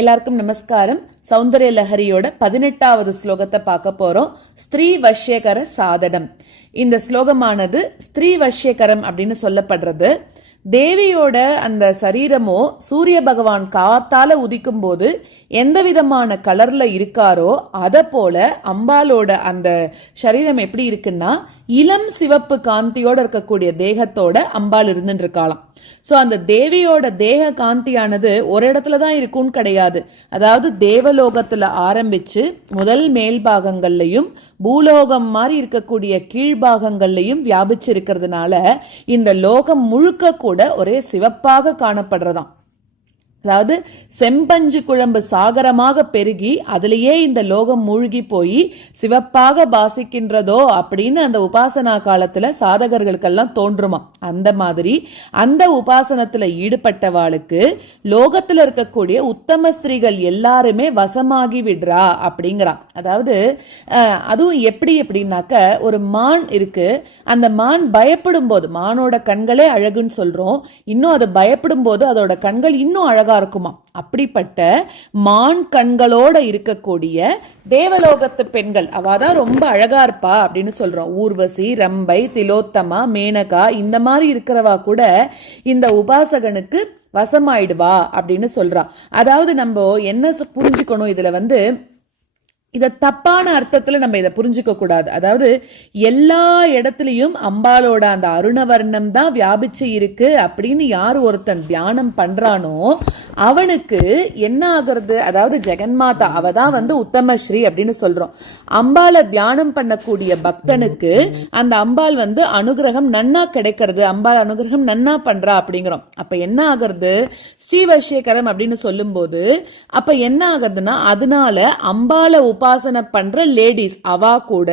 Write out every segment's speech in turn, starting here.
எல்லாருக்கும் நமஸ்காரம். சௌந்தர்ய லஹரியோட 18வது ஸ்லோகத்தை பார்க்க போறோம். ஸ்திரீ வஷ்யகர சாதனம். இந்த ஸ்லோகமானது ஸ்திரீ வஷ்யகரம் அப்படின்னு சொல்லப்படுறது. தேவியோட அந்த சரீரமோ சூரிய பகவான் காத்தால உதிக்கும் போது எந்த விதமான கலர்ல இருக்காரோ அத போல அம்பாலோட அந்த சரீரம் எப்படி இருக்குன்னா இளம் சிவப்பு காந்தியோட இருக்கக்கூடிய தேகத்தோட அம்பாள் இருந்துட்டு இருக்காளாம். சோ அந்த தேவியோட தேக காந்தியானது ஒரு இடத்துலதான் இருக்கும்னு கிடையாது. அதாவது தேவலோகத்துல ஆரம்பிச்சு முதல் மேல் பாகங்கள்லையும் பூலோகம் மாதிரி இருக்கக்கூடிய கீழ்பாகங்கள்லையும் வியாபிச்சு இருக்கிறதுனால இந்த லோகம் முழுக்க கூட ஒரே சிவப்பாக காணப்படுறதாம். அதாவது செம்பஞ்சு குழம்பு சாகரமாக பெருகி அதிலேயே இந்த லோகம் மூழ்கி போய் சிவப்பாக பாசிக்கின்றதோ அப்படின்னு அந்த உபாசனா காலத்துல சாதகர்களுக்கெல்லாம் தோன்றுமா. அந்த மாதிரி அந்த உபாசனத்துல ஈடுபட்டவாளுக்கு லோகத்துல இருக்கக்கூடிய உத்தம ஸ்திரீகள் எல்லாருமே வசமாகி விடுறா அப்படிங்கிறான். அதாவது அதுவும் எப்படின்னாக்க ஒரு மான் இருக்கு. அந்த மான் பயப்படும் போது மானோட கண்களே அழகுன்னு சொல்றோம். இன்னும் அது பயப்படும் போது அதோட கண்கள் இன்னும் அழகா இருக்குமா. அப்படிப்பட்ட மான் கண்களோட இருக்கக்கூடிய தேவலோகத்து பெண்கள் அவாதான் ரொம்ப அழகா இருப்பா அப்படின்னு சொல்றோம். ஊர்வசி, ரம்பை, திலோத்தமா, மேனகா இந்த மாதிரி இருக்கிறவா கூட இந்த உபாசகனுக்கு வசமாயிடுவா அப்படின்னு சொல்றா. அதாவது நம்ம என்ன புரிஞ்சுக்கணும் இதுல இத தப்பான அர்த்தத்துல நம்ம இதை புரிஞ்சுக்க கூடாது. அதாவது எல்லா இடத்துலயும் அம்பாலோட அந்த அருணவர்ணம் தான் வியாபிச்சு இருக்கு அப்படின்னு யார் ஒருத்தன் தியானம் பண்றானோ அவனுக்கு என்ன ஆகுறது, அதாவது ஜெகன்மாதா அவதான் உத்தமஸ்ரீ அப்படின்னு சொல்றோம். அம்பால தியானம் பண்ணக்கூடிய பக்தனுக்கு அந்த அம்பாள் அனுகிரகம் நன்னா கிடைக்கிறது, அம்பாள் அனுகிரகம் நன்னா பண்றா அப்படிங்கிறோம். அப்ப என்ன ஆகுறது, ஸ்ரீவஷ்யகரம் அப்படின்னு சொல்லும் போது அப்ப என்ன ஆகுறதுன்னா அதனால அம்பால உபாசனை பண்ற லேடிஸ் அவா கூட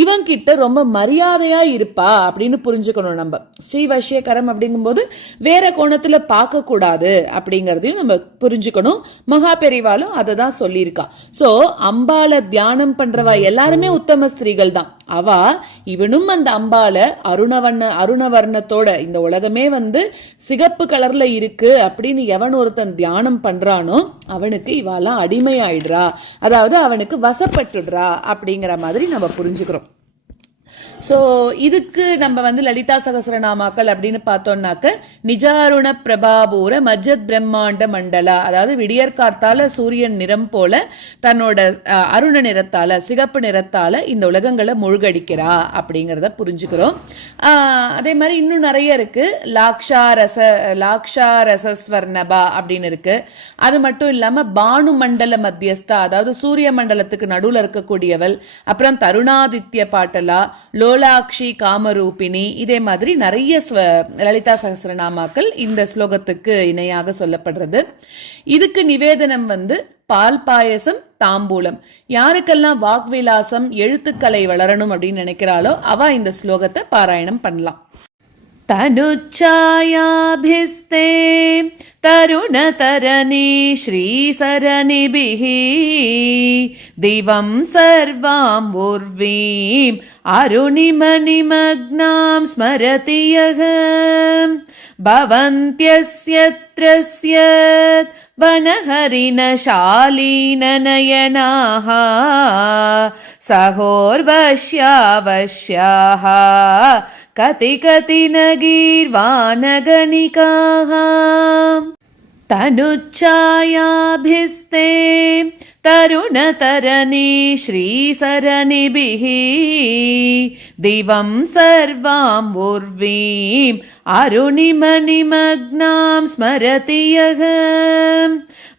இவங்கிட்ட ரொம்ப மரியாதையா இருப்பா அப்படின்னு புரிஞ்சுக்கணும். நம்ம ஸ்ரீவஷ்யகரம் அப்படிங்கும் போது வேற கோணத்துல பார்க்க கூடாது அப்படிங்கறதையும் நம்ம புரிஞ்சுக்கணும். மகா பெரிவாலும் அதை தான் சொல்லியிருக்கா. சோ அம்பால தியானம் பண்றவா எல்லாருமே உத்தம ஸ்திரீகள் தான். அவா இவனும் அந்த அம்பால அருணவர்ணத்தோட இந்த உலகமே சிகப்பு கலர்ல இருக்கு அப்படின்னு எவன் ஒருத்தன் தியானம் பண்றானோ அவனுக்கு இவாலாம் அடிமையாயிடுறா, அதாவது அவனுக்கு வசப்பட்டுடுறா அப்படிங்கிற மாதிரி நம்ம புரிஞ்சுக்கிறோம். சோ இதுக்கு நம்ம லலிதா சகஸ்ரநாமாக்கள் அப்படின்னு பார்த்தோம்னாக்க நிஜாருண பிரபாபூர மஜ்ஜத் பிரம்மாண்ட மண்டலா, அதாவது விடியற்கார்த்தால சூரியன் நிறம் போல தன்னோட அருண நிறத்தால சிகப்பு நிறத்தால இந்த உலகங்களை மூழ்கடிக்கிறா அப்படிங்கிறத புரிஞ்சுக்கிறோம். அதே மாதிரி இன்னும் நிறைய இருக்கு. லாக்ஷாரசஸ்வர்ணபா அப்படின்னு இருக்கு. அது மட்டும் இல்லாம பானு மண்டல மத்தியஸ்தா, அதாவது சூரிய மண்டலத்துக்கு நடுவுல இருக்கக்கூடியவள். அப்புறம் தருணாதித்ய பாட்டலா, லோலாக்ஷி, காமரூபிணி, இதே மாதிரி நிறைய லலிதா சகஸ்ரநாமாக்கள் இந்த ஸ்லோகத்துக்கு இணையாக சொல்லப்படுறது. இதுக்கு நிவேதனம் பால் பாயசம், தாம்பூலம். யாருக்கெல்லாம் வாக்விலாசம் எழுத்துக்களை வளரணும் அப்படின்னு நினைக்கிறாளோ அவ இந்த ஸ்லோகத்தை பாராயணம் பண்ணலாம். तनुच्छायाभिस्ते तरुणतरणी श्रीसरणिभिः दिवं सर्वां उर्वीं अरुणिमनिमग्नां स्मरति यः भवन्त्यस्यत्रस्य वनहरिणशालीननयनाः सहोर्वश्यावश्याः कति कति न गीर्वाणगणिकाः तनुच्छायाभिस्ते तरुणतरणी श्रीसरणिभिः दिवं सर्वां उर्वीं अरुणिमनिमग्नां स्मरति यः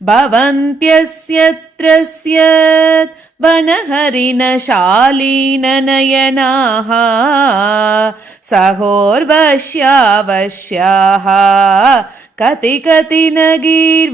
भवन्त्यस्यत्रस्य वनहरिणशालीननयनाः सहोर्वश्यावश्याः कति कति न गीर्वाणगणिकाः